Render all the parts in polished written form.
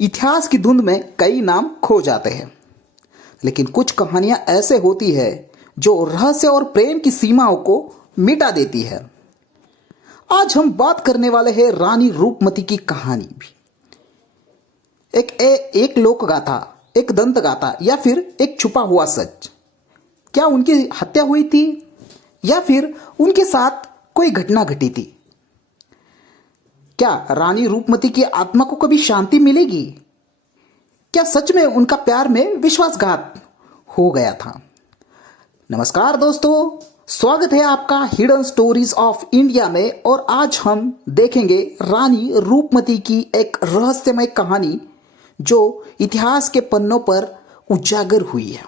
इतिहास की धुंध में कई नाम खो जाते हैं, लेकिन कुछ कहानियां ऐसे होती है जो रहस्य और प्रेम की सीमाओं को मिटा देती है। आज हम बात करने वाले हैं रानी रूपमती की कहानी भी। एक लोक गाथा, एक दंत गाथा या फिर एक छुपा हुआ सच। क्या उनकी हत्या हुई थी या फिर उनके साथ कोई घटना घटी थी? क्या रानी रूपमती की आत्मा को कभी शांति मिलेगी? क्या सच में उनका प्यार में विश्वासघात हो गया था? नमस्कार दोस्तों, स्वागत है आपका हिडन स्टोरीज ऑफ इंडिया में। और आज हम देखेंगे रानी रूपमती की एक रहस्यमय कहानी जो इतिहास के पन्नों पर उजागर हुई है।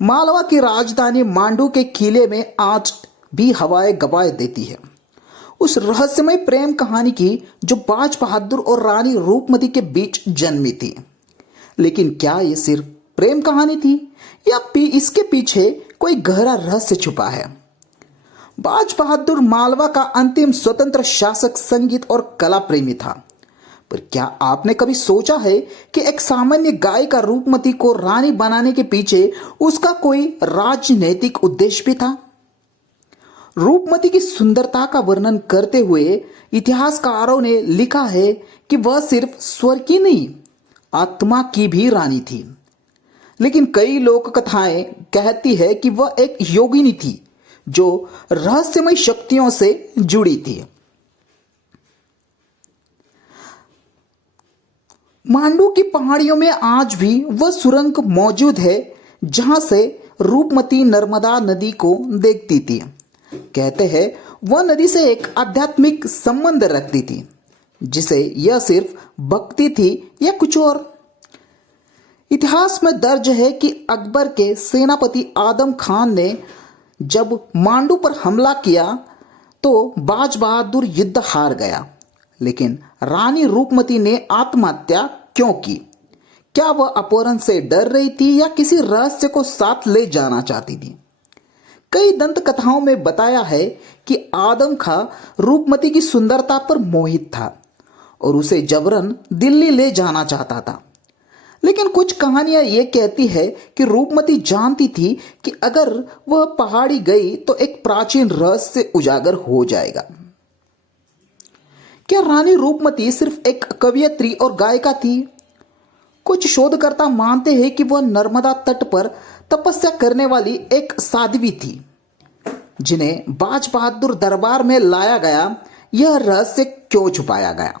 मालवा की राजधानी मांडू के किले में आज भी हवाएं गवाह देती है उस रहस्यमय प्रेम कहानी की जो बाज बहादुर और रानी रूपमती के बीच जन्मी थी। लेकिन क्या ये सिर्फ प्रेम कहानी थी या इसके पीछे कोई गहरा रहस्य छुपा है? बाज बहादुर मालवा का अंतिम स्वतंत्र शासक, संगीत और कला प्रेमी था। पर क्या आपने कभी सोचा है कि एक सामान्य गाय का रूपमती को रानी बनाने के पीछे उसका कोई राजनीतिक उद्देश्य भी था? रूपमती की सुंदरता का वर्णन करते हुए इतिहासकारों ने लिखा है कि वह सिर्फ स्वर की नहीं, आत्मा की भी रानी थी। लेकिन कई लोक कथाएं कहती है कि वह एक योगिनी थी जो रहस्यमय शक्तियों से जुड़ी थी। मांडू की पहाड़ियों में आज भी वह सुरंग मौजूद है जहां से रूपमती नर्मदा नदी को देखती थी। कहते हैं वह नदी से एक आध्यात्मिक संबंध रखती थी, जिसे यह सिर्फ भक्ति थी या कुछ और। इतिहास में दर्ज है कि अकबर के सेनापति आदम खान ने जब मांडू पर हमला किया तो बाज बहादुर युद्ध हार गया। लेकिन रानी रूपमती ने आत्महत्या क्यों की? क्या वह अपहरण से डर रही थी या किसी रहस्य को साथ ले जाना चाहती थी? कई दंत कथाओं में बताया है कि आदम खां रूपमती की सुंदरता पर मोहित था और उसे जबरन दिल्ली ले जाना चाहता था। लेकिन कुछ कहानियां ये कहती है कि रूपमती जानती थी कि अगर वह पहाड़ी गई तो एक प्राचीन रहस्य उजागर हो जाएगा। क्या रानी रूपमती सिर्फ एक कवयित्री और गायिका थी? कुछ शोधकर्ता मानते हैं कि वह नर्मदा तट पर तपस्या करने वाली एक साध्वी थी जिन्हें बाज बहादुर दरबार में लाया गया। यह रहस्य क्यों छुपाया गया?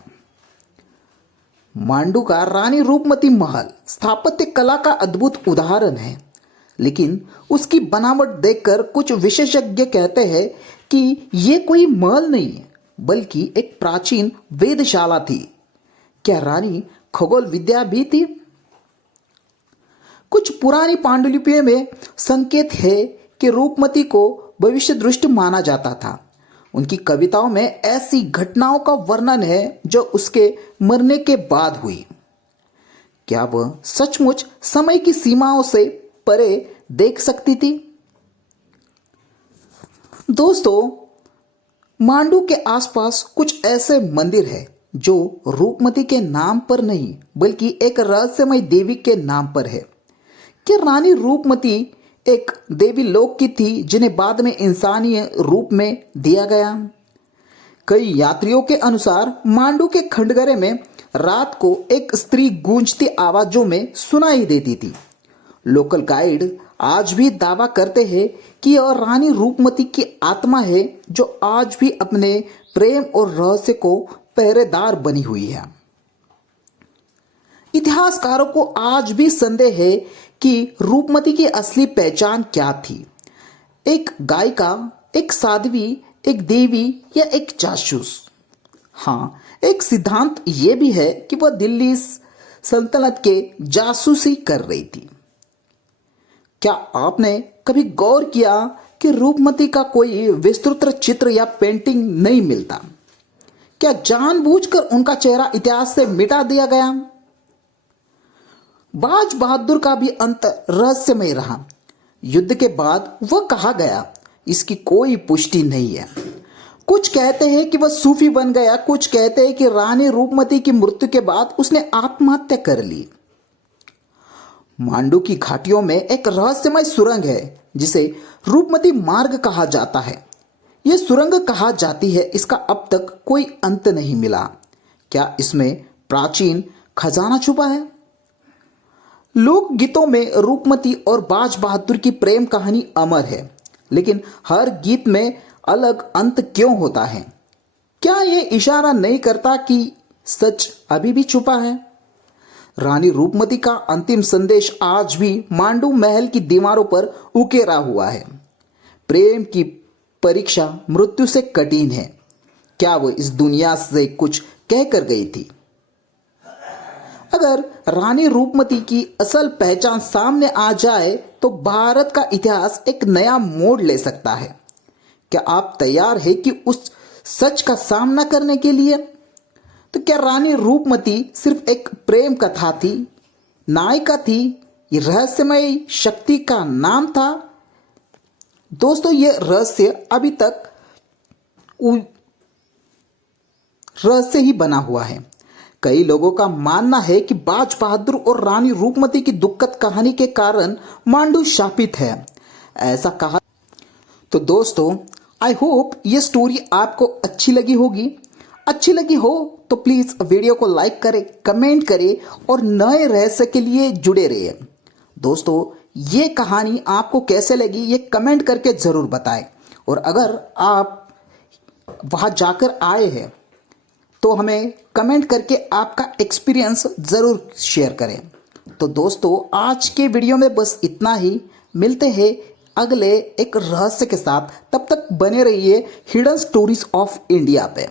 मांडू का रानी रूपमती महल स्थापत्य कला का अद्भुत उदाहरण है, लेकिन उसकी बनावट देखकर कुछ विशेषज्ञ कहते हैं कि यह कोई महल नहीं है बल्कि एक प्राचीन वेधशाला थी। क्या रानी खगोल विद्या भी थी? कुछ पुरानी पांडुलिपियों में संकेत है कि रूपमती को भविष्य दृष्टि माना जाता था। उनकी कविताओं में ऐसी घटनाओं का वर्णन है जो उसके मरने के बाद हुई। क्या वह सचमुच समय की सीमाओं से परे देख सकती थी? दोस्तों, मांडू के आसपास कुछ ऐसे मंदिर हैं जो रूपमती के नाम पर नहीं बल्कि एक रहस्यमय देवी के नाम पर है। क्या रानी रूपमती एक देवी लोक की थी जिन्हें बाद में इंसानी रूप में दिया गया? कई यात्रियों के अनुसार मांडू के खंडहरे में रात को एक स्त्री गूंजती आवाजों में सुनाई देती थी। लोकल गाइड आज भी दावा करते हैं कि यह रानी रूपमती की आत्मा है जो आज भी अपने प्रेम और रहस्य को पहरेदार बनी हुई है। इतिहासकारों को आज भी संदेह है कि रूपमती की असली पहचान क्या थी। एक गायिका, एक साध्वी, एक देवी या एक जासूस? हाँ, एक सिद्धांत यह भी है कि वह दिल्ली सल्तनत के जासूसी कर रही थी। क्या आपने कभी गौर किया कि रूपमती का कोई विस्तृत चित्र या पेंटिंग नहीं मिलता? क्या जानबूझकर उनका चेहरा इतिहास से मिटा दिया गया? बाज बहादुर का भी अंत रहस्यमय रहा। युद्ध के बाद वह कहा गया, इसकी कोई पुष्टि नहीं है। कुछ कहते हैं कि वह सूफी बन गया, कुछ कहते हैं कि रानी रूपमती की मृत्यु के बाद उसने आत्महत्या कर ली। मांडू की घाटियों में एक रहस्यमय सुरंग है जिसे रूपमती मार्ग कहा जाता है। यह सुरंग कहा जाती है इसका अब तक कोई अंत नहीं मिला। क्या इसमें प्राचीन खजाना छुपा है? लोक गीतों में रूपमती और बाज बहादुर की प्रेम कहानी अमर है, लेकिन हर गीत में अलग अंत क्यों होता है? क्या यह इशारा नहीं करता कि सच अभी भी छुपा है? रानी रूपमती का अंतिम संदेश आज भी मांडू महल की दीवारों पर उकेरा हुआ है। प्रेम की परीक्षा मृत्यु से कठिन है। क्या वो इस दुनिया से कुछ कहकर गई थी? अगर रानी रूपमती की असल पहचान सामने आ जाए तो भारत का इतिहास एक नया मोड़ ले सकता है। क्या आप तैयार हैं कि उस सच का सामना करने के लिए? तो क्या रानी रूपमती सिर्फ एक प्रेम कथा थी, नायिका थी, ये रहस्यमय शक्ति का नाम था? दोस्तों, यह रहस्य अभी तक रहस्य ही बना हुआ है। कई लोगों का मानना है कि बाज बहादुर और रानी रूपमती की दुखद कहानी के कारण मांडू शापित है, ऐसा कहा। तो दोस्तों, आई होप ये स्टोरी आपको अच्छी लगी होगी। अच्छी लगी हो तो प्लीज़ वीडियो को लाइक करें, कमेंट करें और नए रहस्य के लिए जुड़े रहिए। दोस्तों, ये कहानी आपको कैसे लगी ये कमेंट करके ज़रूर बताएं। और अगर आप वहाँ जाकर आए हैं तो हमें कमेंट करके आपका एक्सपीरियंस ज़रूर शेयर करें। तो दोस्तों, आज के वीडियो में बस इतना ही। मिलते हैं अगले एक रहस्य के साथ। तब तक बने रहिए हिडन स्टोरीज ऑफ इंडिया पे।